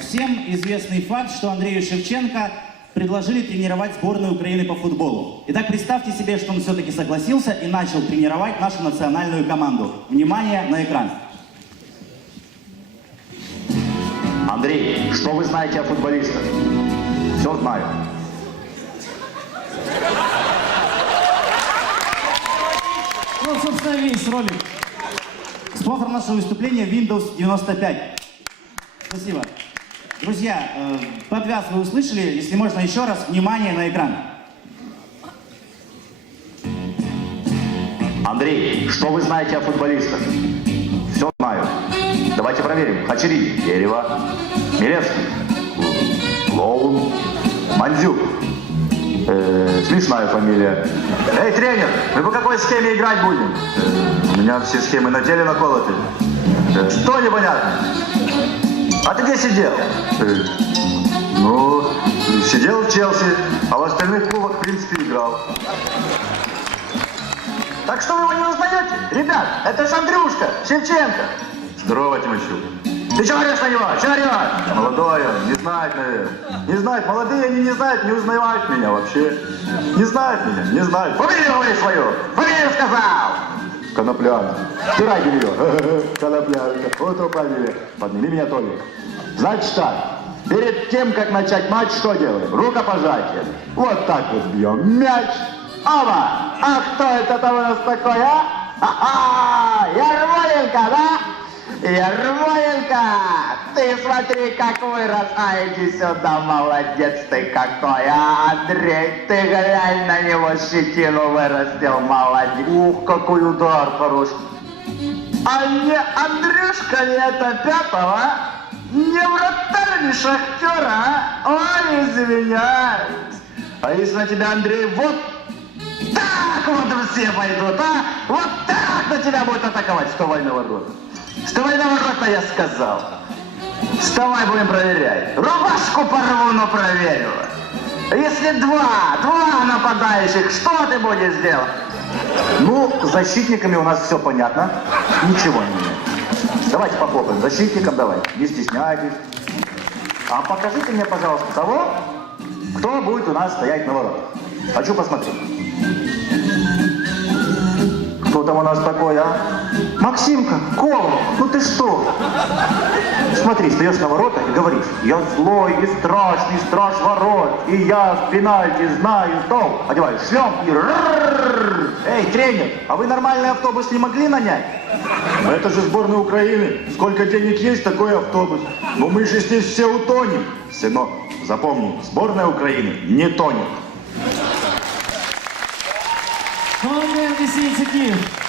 Всем известный факт, что Андрею Шевченко предложили тренировать сборную Украины по футболу. Итак, представьте себе, что он все-таки согласился и начал тренировать нашу национальную команду. Внимание на экран. Андрей, что вы знаете о футболистах? Все знаю. Ну, собственно, весь ролик. Спонсор нашего выступления Windows 95. Спасибо. Друзья, э, подвяз вы услышали. Если можно еще раз, внимание на экран. Андрей, что вы знаете о футболистах? Все знаю. Давайте проверим. Хачери, Дерево, Милевский, Лоун, Мандзюк. Э, смешная фамилия. Эй, тренер, мы по какой схеме играть будем? Э, у меня все схемы на теле наколоты. Э, что непонятно? А ты где сидел? Э, ну, сидел в Челси, а в остальных клубах, в принципе, играл. Так что вы его не узнаете? Ребят, это ж Андрюшка, Шевченко. Здорово, Тимощук. Ты что орешь на него? Что орешь? Молодой он, не знает, наверное. Не знает, молодые они не знают, не узнавают меня вообще. Не знают меня, не знают. Фамилию говори свою! Фамилию сказал! Коноплянка. Стирай ее. Коноплянка. Вот фамилия. Подними меня, Толик. Значит так, перед тем, как начать матч, что делаем? Рукопожатие. Вот так вот бьем мяч. Ава! А кто это там у нас такой, а? Ха-ха! Ярмоленко, да? Ярмоленко! Ты смотри, как вырос. А, иди сюда, молодец ты какой, а, Андрей, ты глянь на него, щетину вырастил, молодец. Ух, какой удар хороший. А не Андрюшка ли это пятого? Не вратарь, не шахтера, а? Ой, извиняюсь. А если на тебя, Андрей, вот так вот все пойдут, а? Вот так на тебя будет атаковать. Вставай на ворота. Вставай на ворота, я сказал. Вставай, будем проверять. Рубашку порву, но проверю. Если два, два нападающих, что ты будешь делать? Ну, защитниками у нас все понятно. Ничего не меняется. Давайте похлопаем. Защитникам давай. Не стесняйтесь. А покажите мне, пожалуйста, того, кто будет у нас стоять на воротах. Хочу посмотреть. Там у нас такой, а? Максимка, Колов, ну ты что? Смотри, стоишь на ворота и говоришь, я злой и страшный страж ворот, и я в пенальти знаю толк. Одеваешь шлем и ррррррр. Эй, тренер, а вы нормальный автобус не могли нанять? Это же сборная Украины. Сколько денег есть, такой автобус. Но мы же здесь все утонем. Сынок, запомни, сборная Украины не тонет. Honda Missy Insecure.